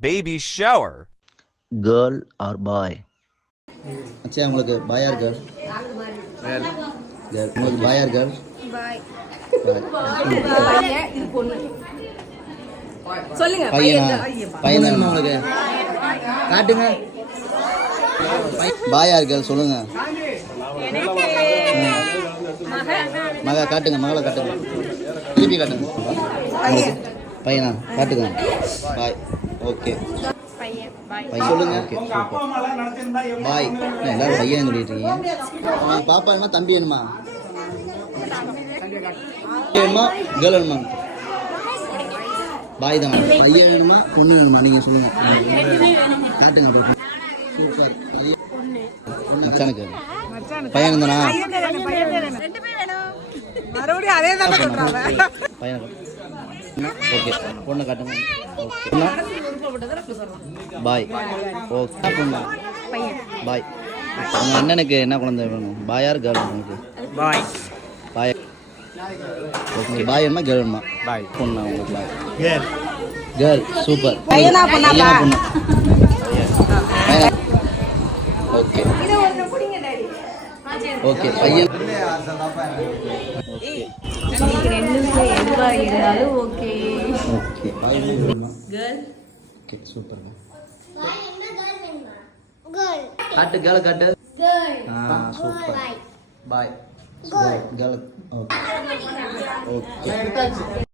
baby shower. Girl or boy? अच्छा உங்களுக்கு boy or girl? Girl. Girl. உங்களுக்கு boy or girl? Boy. பையன் இது பொண்ணு சொல்லுங்க பையனா? பையன் தானே உங்களுக்கு? காட்டுங்க. boy or girl சொல்லுங்க. மக காட்டுங்க, மகளை காட்டுங்க. திருப்பி காட்டுங்க. பையனா? காட்டுங்க. பாய். ஓகே. பையன். பாய். பையன் சொல்லுங்க. ஓகே. பாய். எல்லாரும் பையன் சொல்லிட்டு இருக்கீங்க. பாப்பா வேணுமா தம்பி வேணுமா? வேணுமா கேர்ள் வேணுமா? பாய் தான். பையன் வேணுமா பொண்ணு வேணுமா நீங்க சொல்லுங்க. காட்டுங்க. சூப்பர். மச்சானுக்கு பையன் தானா? மறுபடியும் அதே தான் சொல்றாங்க. பையன். ஓகே. பொண்ணை காட்டுங்க. ஓகே. பாய். ஓகே. பொண்ணு. பாய். உங்க அண்ணனுக்கு என்ன குழந்தை வேணும்? பாயார் கேர்ள் உங்களுக்கு? Bye. பாய். ஓகே. பாய் வேணுமா கேர்ள் வேணுமா? Bye. பொண்ணா உங்களுக்கு? பாய். Girl. கேர்ள். சூப்பர். பையனா பொண்ணா? பொண்ணு. ஓகே. ஓகே. பையன். ஓகே. நீங்க ரெண்டுல எதுவா இருந்தாலும் okay. Okay. Girl. Okay. Super. Boy என்ன girl வேணுமா? Girl. காட்டு கேர்ள் காட்டு. Girl. சூப்பர். Boy. பாய். Girl. கேர்ள். ஓகே. ஓகே.